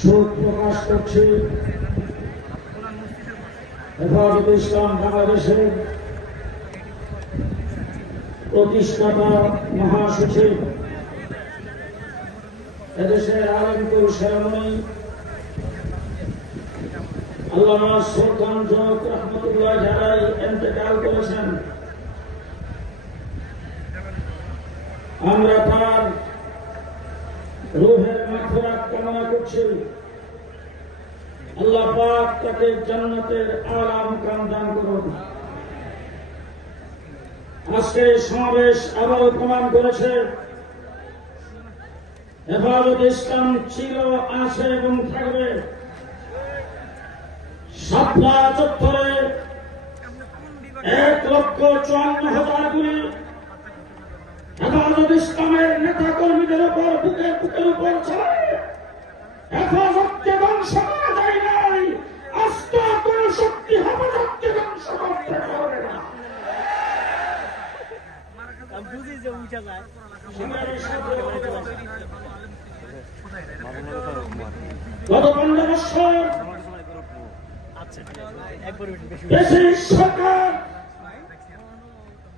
শোক প্রকাশ করছি। হেফাজত ইসলাম বাংলাদেশের প্রতিষ্ঠাতা মহাসচিব। এদেশের আলমপুর সেরামণি আল্লামা সুলতান জনক রহমতুল্লাহ যারাই এন্তেকাল করেছেন। আমরা তার রুহের কামনা করছি আল্লাহ পাক তাকে জান্নাতের আরাম কাম দান করুন। আজকে সমাবেশ আবারও প্রমাণ করেছে, হেফাজত ইসলাম ছিল, আছে এবং থাকবে। সাতলা চত্বরে এক লক্ষ চুয়ান্ন হাজার গুলি হেফাজত ইসলামের নেতা কর্মীদের উপর বুকের বুকের উপর চালায় হেফাজতকে ধ্বংস করা যায় নাই। আস্ত কোন শক্তি হেফাজতকে ধ্বংস করতে পারবে না বুঝি যে উঠা যায় গত পনেরো বছর আচ্ছা দেশের সরকার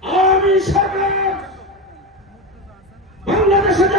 আওয়ামী সরকার বাংলাদেশে যে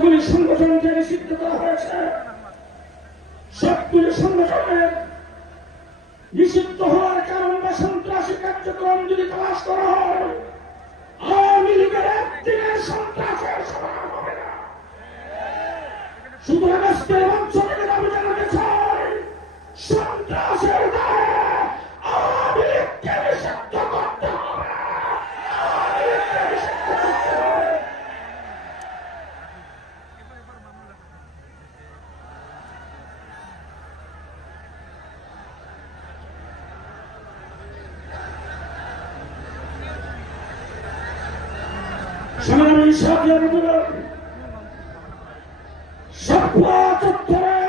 যতগুলি সংগঠনকে নিষিদ্ধ করা হয়েছে। সবগুলি সংগঠনের নিষিদ্ধ হওয়ার কারণ বা সন্ত্রাসী কার্যক্রম যদি তালাশ করা হয় আওয়ামী লীগের একদিনের সন্ত্রাসের সমাধান হবে না শুধু আজকের মঞ্চ থেকে দাবি জানাতে চাই সন্ত্রাসের দায়ে আওয়ামী লীগকে নিষিদ্ধ করতে হবে আওয়ামী লীগকে নিষিদ্ধ করতে হবে সভ্য চত্বরে